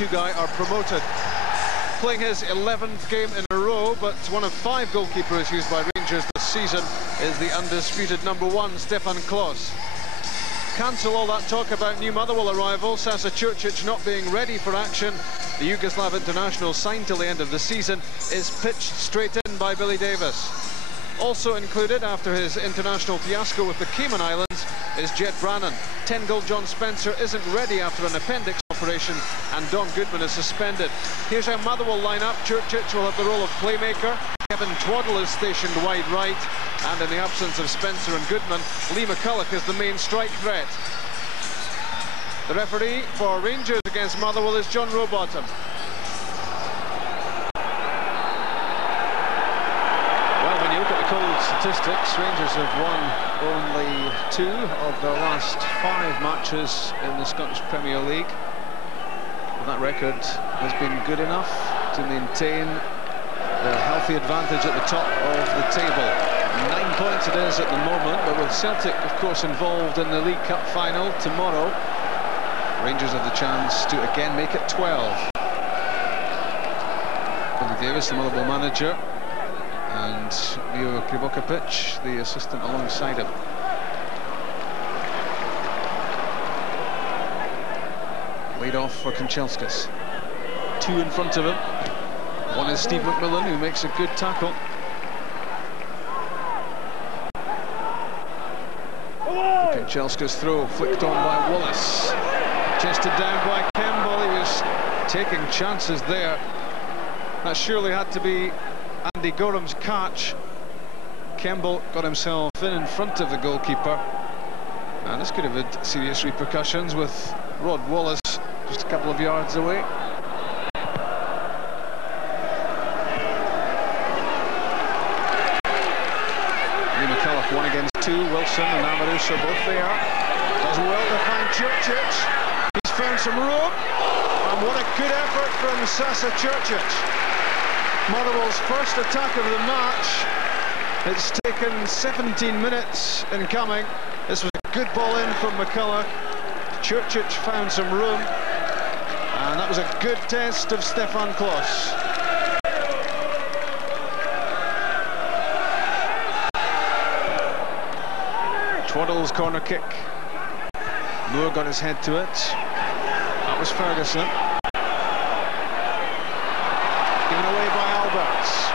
Tugay are promoted. Playing his 11th game in a row, but one of 5 goalkeepers used by Rangers this season is the undisputed #1, Stefan Klos. Cancel all that talk about new Motherwell arrival. Sasa Čurčić not being ready for action. The Yugoslav international, signed till the end of the season, is pitched straight in by Billy Davis. Also included after his international fiasco with the Cayman Islands is Jet Brannan. 10-goal John Spencer isn't ready after an appendix operation, and Don Goodman is suspended. Here's how Motherwell line up. Čurčić will have the role of playmaker. Kevin Twaddle is stationed wide right, and in the absence of Spencer and Goodman, Lee McCulloch is the main strike threat. The referee for Rangers against Motherwell is John Rowbotham. Well, when you look at the cold statistics, Rangers have won only 2 of their last 5 matches in the Scottish Premier League. And that record has been good enough to maintain a healthy advantage at the top of the table. 9 points it is at the moment, but with Celtic, of course, involved in the League Cup final tomorrow, Rangers have the chance to again make it 12. Billy Davis, the Motherwell manager, and Leo Krivokapic, the assistant, alongside him. Laid off for Kanchelskis. 2 in front of him. One is Steve McMillan, who makes a good tackle. Kanchelskis' throw flicked on by Wallace. Chested down by Kemble. He was taking chances there. That surely had to be Andy Gorham's catch. Kemble got himself in front of the goalkeeper. And this could have had serious repercussions with Rod Wallace just a couple of yards away. Lee McCulloch 1 against 2. Wilson and Amaruso both there. Does well to find Čurčić. He's found some room. And what a good effort from Sasa Čurčić. Motherwell's first attack of the match. It's taken 17 minutes in coming. This was a good ball in from McCulloch. Čurčić found some room. And that was a good test of Stefan Klos. Twaddle's corner kick. Moore got his head to it. That was Ferguson. Given away by Albertz.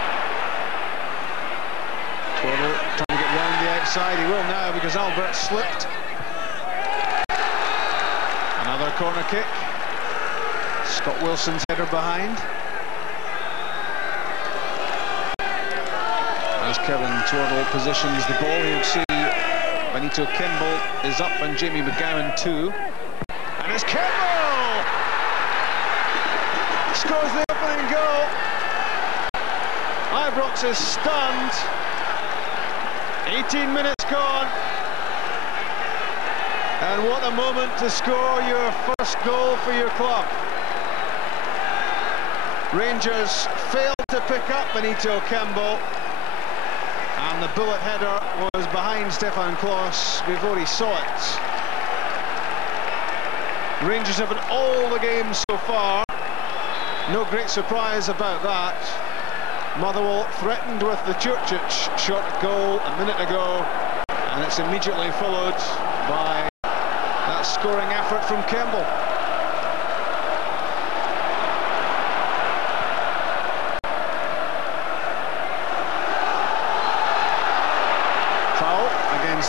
Twaddle trying to get round the outside. He will now because Albertz slipped. Another corner kick. Scott Wilson's header behind. As Kevin Twaddle positions the ball, you'll see Benito Kemble is up and Jamie McGowan too. And it's Kemble! Scores the opening goal. Ibrox is stunned. 18 minutes gone. And what a moment to score your first goal for your club. Rangers failed to pick up Benito Kemble. And the bullet header was behind Stefan Klos before he saw it. Rangers have won all the games so far. No great surprise about that. Motherwell threatened with the Čurčić shot goal a minute ago, and it's immediately followed by that scoring effort from Kemble.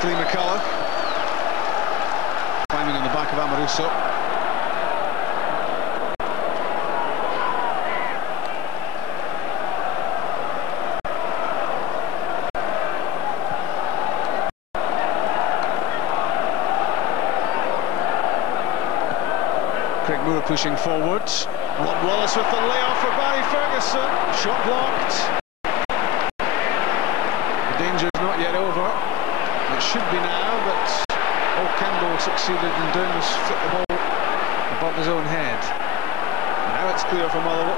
Lee McCulloch climbing on the back of Amaruso. Craig Moore pushing forward. Rod Wallace with the layoff for Barry Ferguson. Shot blocked. The danger's not yet over. It should be now, but Kemble succeeded in doing this, flip the ball above his own head. Now it's clear for Motherwell.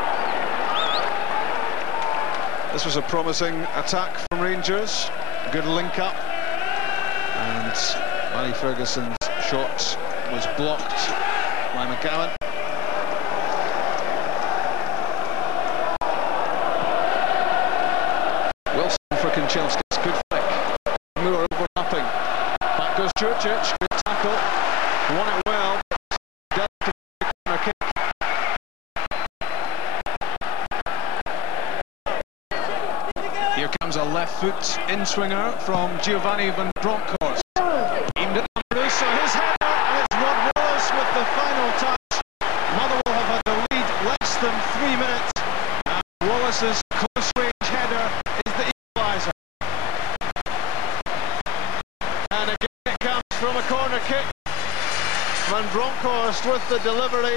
This was a promising attack from Rangers. Good link up. And Barry Ferguson's shot was blocked by McGowan. Kanchelski's good flick. Moore overlapping. Back goes Jurcic. Good tackle. Won it well. Delicate corner kick. Here comes a left foot in-swinger from Giovanni van Bronckhorst. Aimed at Amoruso, his header, and it's Rod Wallace with the final touch. Motherwell have had the lead less than 3 minutes, and Wallace's close-range header is the equaliser. And again it comes from a corner kick. Van Bronckhorst with the delivery.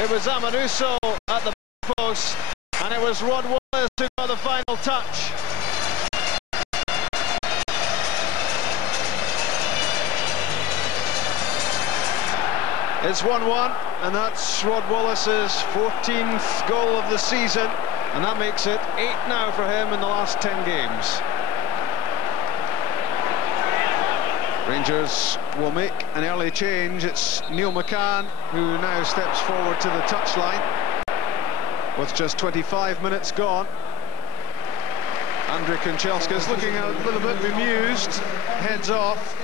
It was Amoruso at the post, and it was Rod Wallace who got the final touch. It's 1-1, and that's Rod Wallace's 14th goal of the season, and that makes it 8 now for him in the last 10 games. Rangers will make an early change. It's Neil McCann who now steps forward to the touchline with just 25 minutes gone. Andrei Kanchelskis looking a little bit bemused, heads off.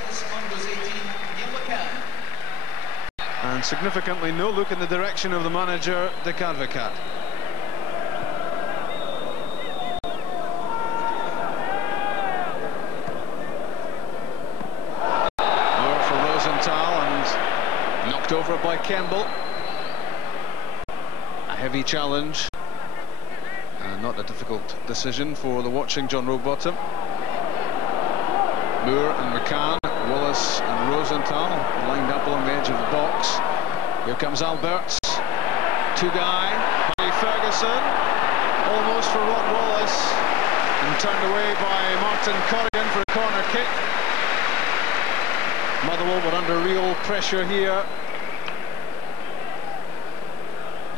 And significantly no look in the direction of the manager, ADVOCAAT. Moore for Rozental and knocked over by Kemble. A heavy challenge. And not a difficult decision for the watching John Rowbotham. Moore and McCann, Wallace and Rozental lined up along the edge of the box. Here comes Albertz. Tugay, by Ferguson, almost for Rod Wallace, and turned away by Martin Corrigan for a corner kick. Motherwell were under real pressure here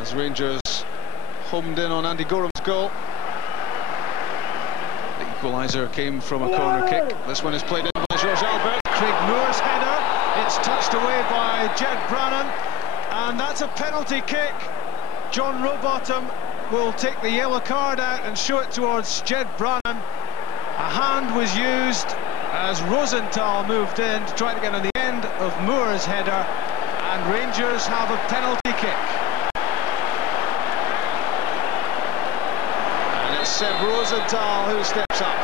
as Rangers homed in on Andy Goram's goal. The equaliser came from a corner kick. This one is played in by George Albert. Craig Moore's header. It's touched away by Jed Brannan, and that's a penalty kick. John Rowbotham will take the yellow card out and show it towards Jed Brannan. A hand was used as Rozental moved in to try to get on the end of Moore's header, and Rangers have a penalty kick. And it's Seb Rozental who steps up.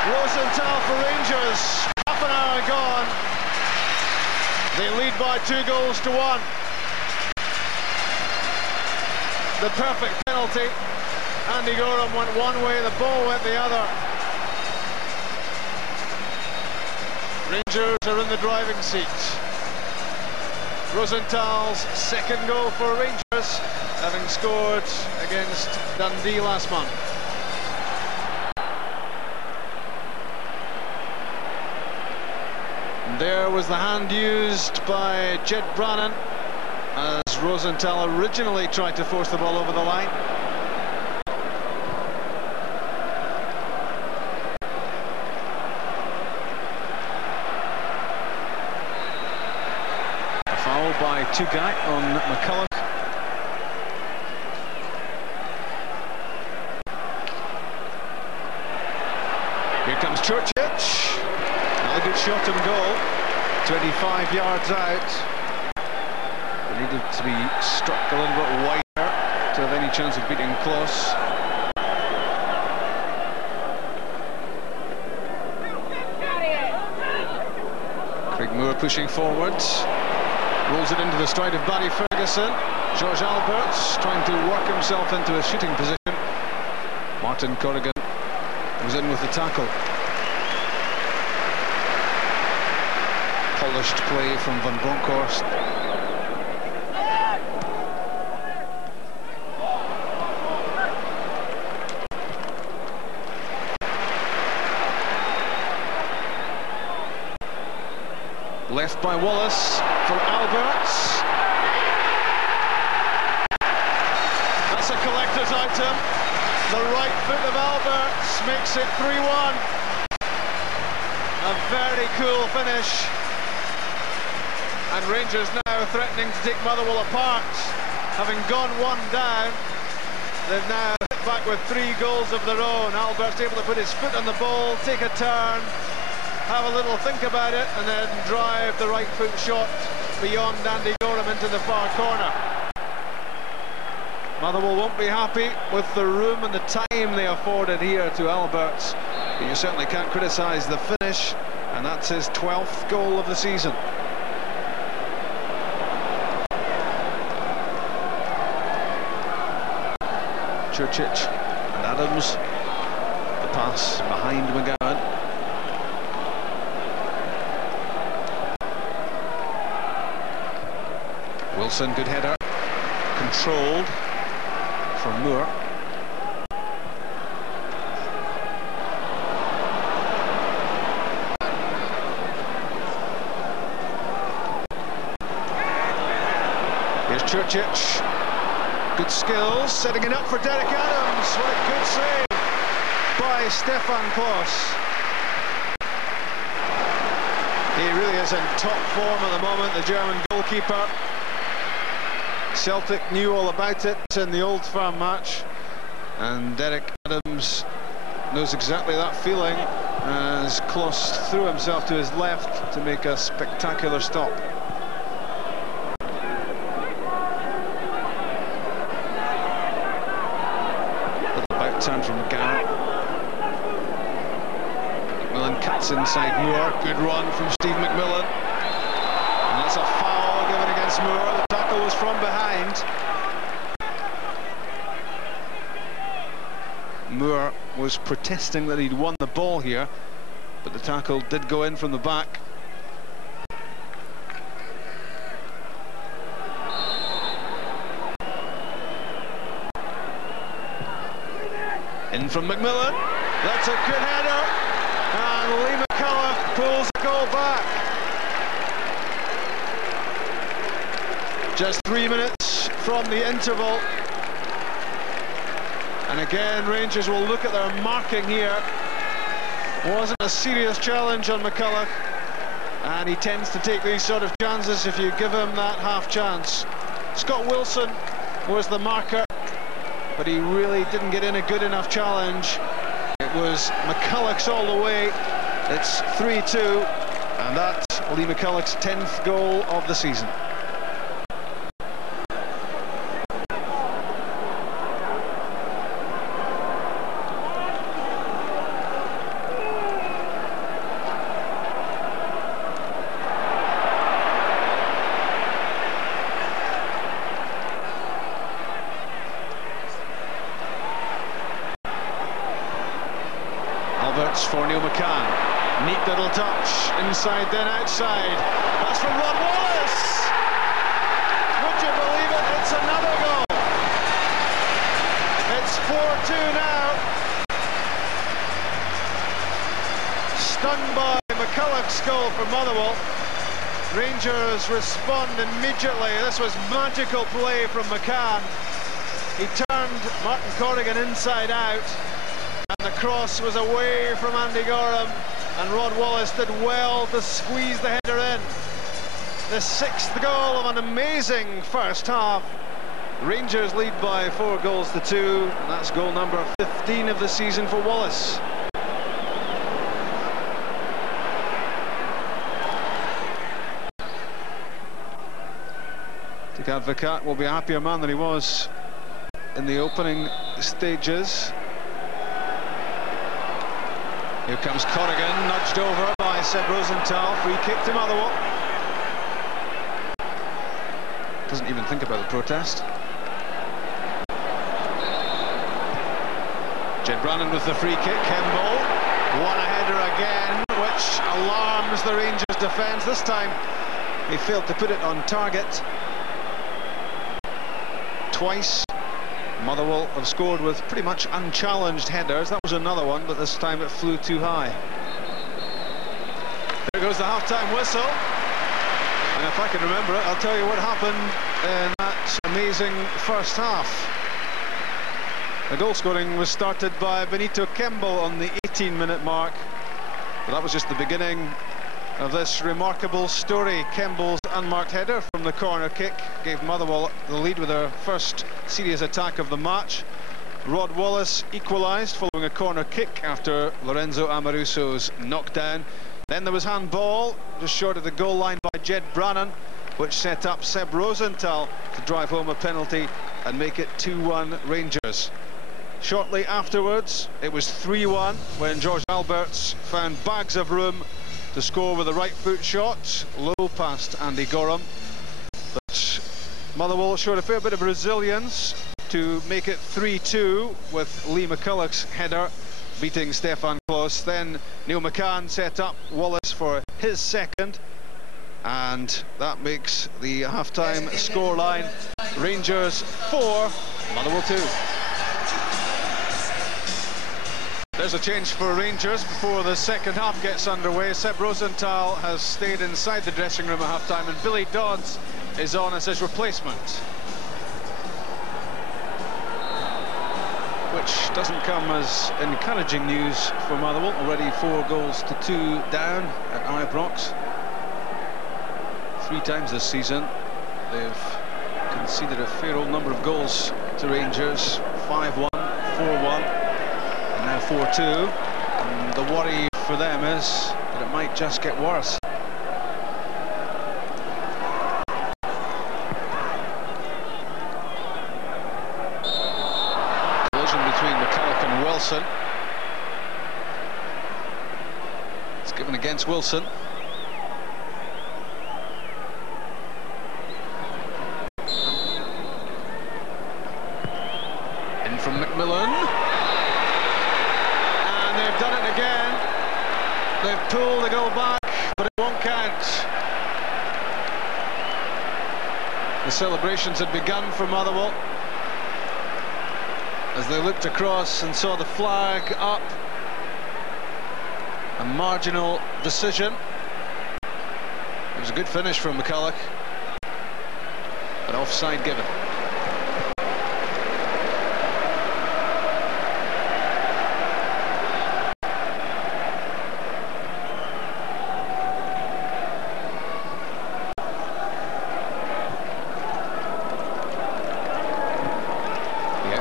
Rozental for Rangers, half an hour gone. They lead by 2-1. The perfect penalty. Andy Goram went one way, the ball went the other. Rangers are in the driving seat. Rozental's second goal for Rangers, having scored against Dundee last month. There was the hand used by Jed Brannan as Rozental originally tried to force the ball over the line. A foul by Tugay on McCulloch. Here comes Jurcic. A good shot and goal, 25 yards out. It needed to be struck a little bit wider to have any chance of beating close. Craig Moore pushing forwards, rolls it into the stride of Barry Ferguson. George Albertz trying to work himself into a shooting position. Martin Corrigan was in with the tackle. Polished play from Van Bronckhorst. Left by Wallace for Albertz. That's a collector's item. The right foot of Albertz makes it 3-1. A very cool finish. And Rangers now threatening to take Motherwell apart. Having gone one down, they've now hit back with 3 goals of their own. Albertz able to put his foot on the ball, take a turn, have a little think about it, and then drive the right foot shot beyond Andy Gorham into the far corner. Motherwell won't be happy with the room and the time they afforded here to Albertz. But you certainly can't criticise the finish, and that's his 12th goal of the season. Churchich and Adams, the pass behind McGowan. Wilson, good header, controlled from Moore. Here's Churchich. Good skills, setting it up for Derek Adams. What a good save by Stefan Klos. He really is in top form at the moment, the German goalkeeper. Celtic knew all about it in the Old Firm match, and Derek Adams knows exactly that feeling as Klos threw himself to his left to make a spectacular stop. Turn from McGowan. McMillan cuts inside Moore. Good run from Steve McMillan. And that's a foul given against Moore. The tackle was from behind. Moore was protesting that he'd won the ball here, but the tackle did go in from the back. In from McMillan, that's a good header, and Lee McCullough pulls the goal back. Just 3 minutes from the interval, and again Rangers will look at their marking here. Wasn't a serious challenge on McCullough, and he tends to take these sort of chances if you give him that half chance. Scott Wilson was the marker, but he really didn't get in a good enough challenge. It was McCullough's all the way. It's 3-2, and that's Lee McCullough's 10th goal of the season. For Neil McCann. Neat little touch, inside then outside. That's from Ron Wallace. Would you believe it? It's another goal. It's 4-2 now. Stunned by McCullough's goal for Motherwell. Rangers respond immediately. This was magical play from McCann. He turned Martin Corrigan inside out, and the cross was away from Andy Gorham, and Ron Wallace did well to squeeze the header in. The 6th goal of an amazing first half. Rangers lead by 4 goals to 2, and that's goal number 15 of the season for Wallace. I think ADVOCAAT will be a happier man than he was in the opening stages. Here comes Corrigan, nudged over by Seb Rozental. Free kick to Motherwell. Doesn't even think about the protest. Jed Brannan with the free kick. Kemble, one-a-header again, which alarms the Rangers defence. This time he failed to put it on target. Twice Motherwell have scored with pretty much unchallenged headers. That was another one, but this time it flew too high. There goes the half-time whistle. And if I can remember it, I'll tell you what happened in that amazing first half. The goal scoring was started by Benito Kemble on the 18-minute mark. But that was just the beginning of this remarkable story. Kemble's unmarked header from the corner kick gave Motherwell the lead with their first serious attack of the match. Rod Wallace equalised following a corner kick after Lorenzo Amoruso's knockdown. Then there was handball just short of the goal line by Jed Brannan, which set up Seb Rozental to drive home a penalty and make it 2-1 Rangers. Shortly afterwards, it was 3-1 when George Albertz found bags of room to score with a right foot shot, low past Andy Gorham. But Motherwell showed a fair bit of resilience to make it 3-2 with Lee McCulloch's header beating Stefan Klos. Then Neil McCann set up Wallace for his second, and that makes the half-time scoreline Rangers 4, Motherwell 2. There's a change for Rangers before the second half gets underway. Seb Rozental has stayed inside the dressing room at half-time, and Billy Dodds is on as his replacement, which doesn't come as encouraging news for Motherwell. Already 4-2 down at Ibrox. 3 times this season they've conceded a fair old number of goals to Rangers. 5-1, 4-1, and now 4-2. And the worry for them is that it might just get worse. Collision between McCulloch and Wilson. It's given against Wilson. From McMillan, and they've done it again. They've pulled the goal back, but it won't count. The celebrations had begun for Motherwell as they looked across and saw the flag up. A marginal decision. It was a good finish from McCulloch, but offside given.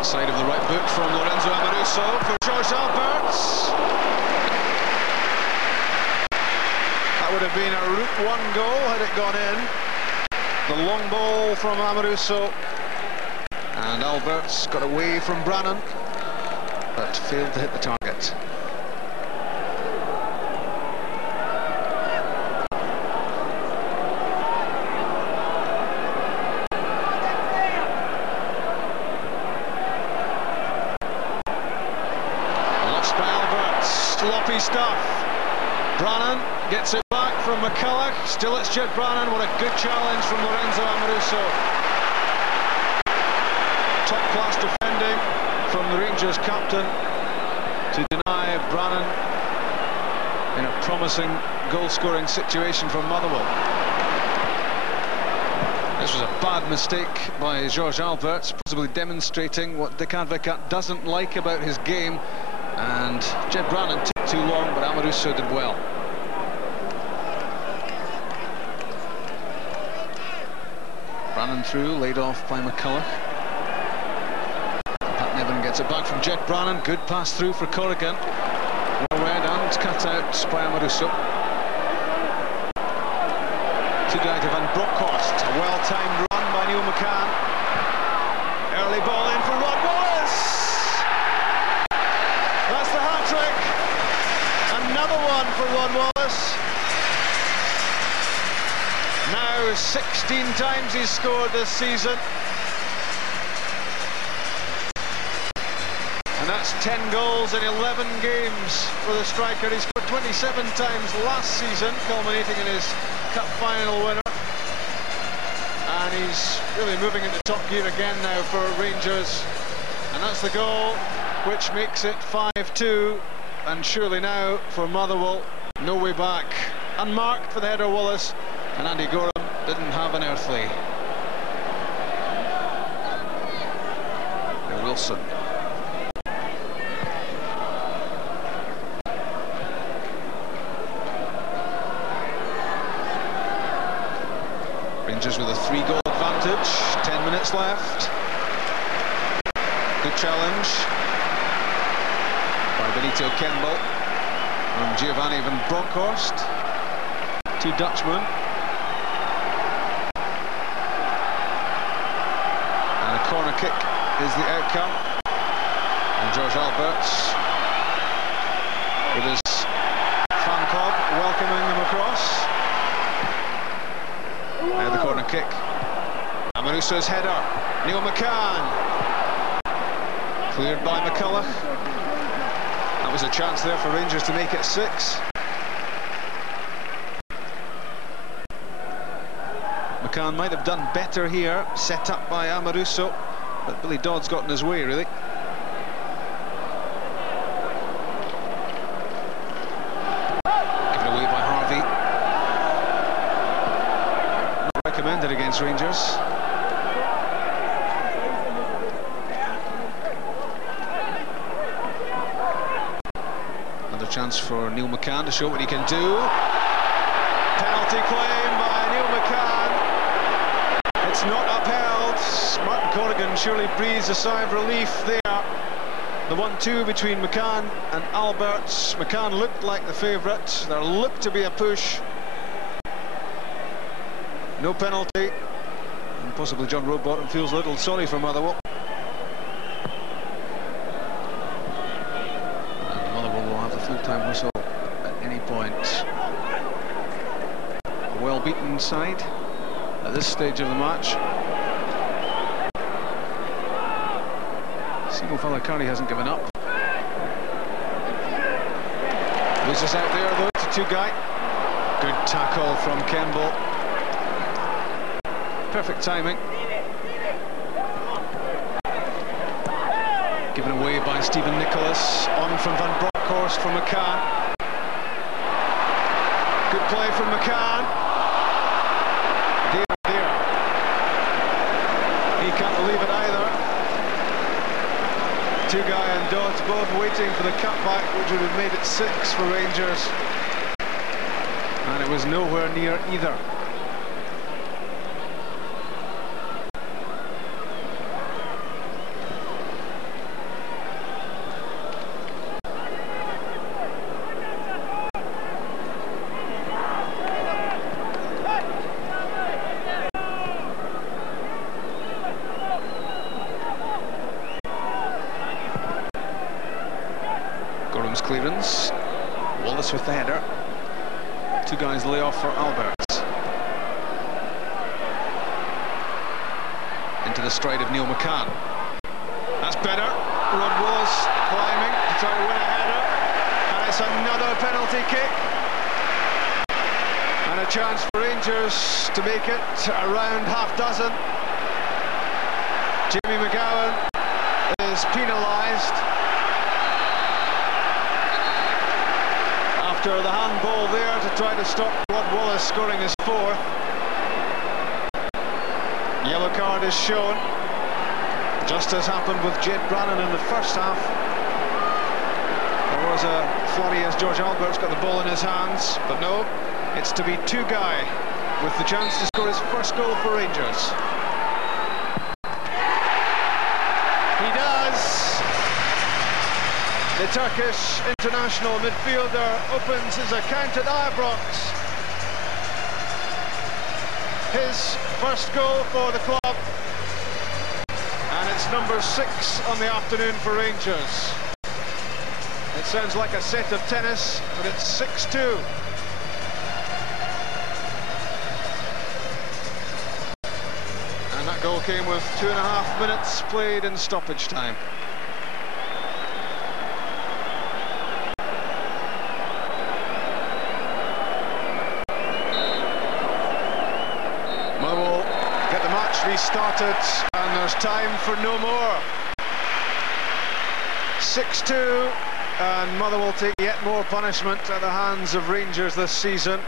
Side of the right boot from Lorenzo Amoruso for George Albertz. That would have been a Route 1 goal had it gone in. The long ball from Amoruso, and Albertz got away from Brannan but failed to hit the target. Sloppy stuff. Brannan gets it back from McCulloch. Still it's Jed Brannan. What a good challenge from Lorenzo Amoruso. Top-class defending from the Rangers captain to deny Brannan in a promising goal-scoring situation for Motherwell. This was a bad mistake by George Albertz, possibly demonstrating what ADVOCAAT doesn't like about his game. And Jed Brannan took too long, but Amoruso did well. Brannan through, laid off by McCulloch. Pat Niven gets it back from Jed Brannan. Good pass through for Corrigan. Well read and cut out by Amoruso. Tugay to BRONCKHORST. A well-timed run by Neil McCann. Early ball in for Rod Wallace. That's the hat-trick. Another one for Rod Wallace. Now 16 times he's scored this season. And that's 10 goals in 11 games for the striker. He scored 27 times last season, culminating in his cup final winner. And he's really moving into top gear again now for Rangers. And that's the goal, which makes it 5-2, and surely now for Motherwell, no way back. Unmarked for the header Wallace, and Andy Gorham didn't have an earthly. Now Wilson. Rangers with a 3-goal advantage, 10 minutes left. Good challenge by Benito Kemble and Giovanni van Bronckhorst. Two Dutchmen. And a corner kick is the outcome. And George Albertz with his fan club welcoming them across. Now the corner kick. Amoruso's header. Neil McCann. Cleared by McCulloch. That was a chance there for Rangers to make it 6. McCann might have done better here, set up by Amoruso, but Billy Dodd's got in his way, really. Given away by Harvey. Not recommended against Rangers. Chance for Neil McCann to show what he can do. Penalty claim by Neil McCann. It's not upheld. Martin Corrigan surely breathes a sigh of relief there. The 1-2 between McCann and Albertz. McCann looked like the favourite. There looked to be a push. No penalty. And possibly John Rowbotham feels a little sorry for Motherwell. Full-time whistle at any point. A well-beaten side at this stage of the match. Simo Falakari hasn't given up. Loses out there though to Tugay. Good tackle from Kemble. Perfect timing. Given away by Stephen Nicholas. On from Van Bronckhorst from McCann. Good play from McCann. Dear. He can't believe it either. Tugay and Dodds both waiting for the cutback, which would have made it 6 for Rangers. And it was nowhere near either. Clearance. Wallace with the header. Tugay's layoff for Albertz. Into the stride of Neil McCann. That's better. Rod Wallace climbing to try to win a header. And it's another penalty kick. And a chance for Rangers to make it around half dozen. Jamie McGowan is penalised. After the handball there to try to stop Rod Wallace scoring his 4th. Yellow card is shown, just as happened with Jed Brannan in the first half. There was a flurry as George Albertz got the ball in his hands, but no, it's to be Tugay with the chance to score his first goal for Rangers. He does. The Turkish international midfielder opens his account at Ibrox. His first goal for the club. And it's number 6 on the afternoon for Rangers. It sounds like a set of tennis, but it's 6-2. And that goal came with 2.5 minutes played in stoppage time. Restarted, and there's time for no more. 6-2, and Motherwell take yet more punishment at the hands of Rangers this season,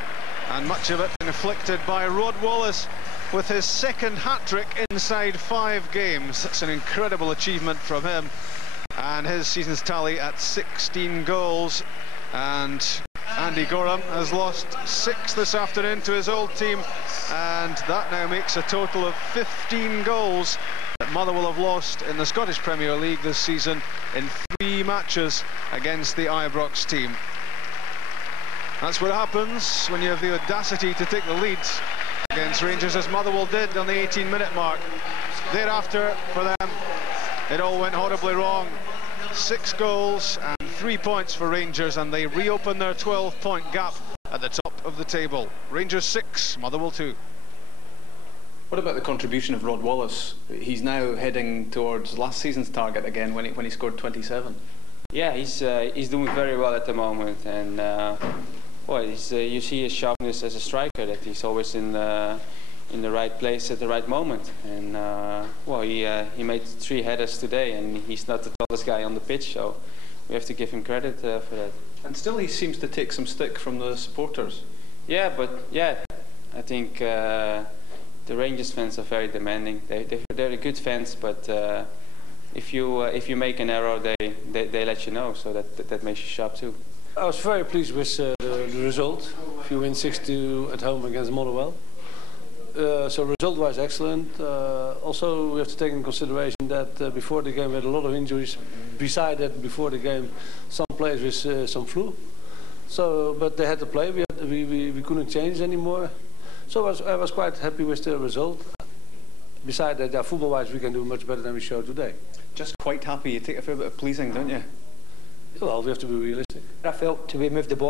and much of it inflicted by Rod Wallace with his 2nd hat-trick inside 5 games. That's an incredible achievement from him, and his season's tally at 16 goals. And Andy Gorham has lost 6 this afternoon to his old team, and that now makes a total of 15 goals that Motherwell have lost in the Scottish Premier League this season in 3 matches against the Ibrox team. That's what happens when you have the audacity to take the lead against Rangers, as Motherwell did on the 18-minute mark. Thereafter, for them, it all went horribly wrong. 6 goals and 3 points for Rangers, and they reopen their 12-point gap at the top of the table. Rangers 6, Motherwell 2. What about the contribution of Rod Wallace? He's now heading towards last season's target again when he scored 27. Yeah, he's doing very well at the moment, and well, you see his sharpness as a striker, that he's always in the right place at the right moment. And well, he made 3 headers today, and he's not the tallest guy on the pitch, so we have to give him credit for that. And still, he seems to take some stick from the supporters. Yeah, but yeah, I think the Rangers fans are very demanding. They're good fans, but if you make an error, they let you know, so that makes you sharp too. I was very pleased with the result. If you win 6-2 at home against Motherwell. So result-wise excellent. Also, we have to take in consideration that before the game we had a lot of injuries. Beside that, before the game, some players with some flu. So, but they had to play. We couldn't change anymore. So I was quite happy with the result. Besides that, yeah, football-wise, we can do much better than we showed today. Just quite happy. You take a fair bit of pleasing, don't you? Well, we have to be realistic. I felt we moved the ball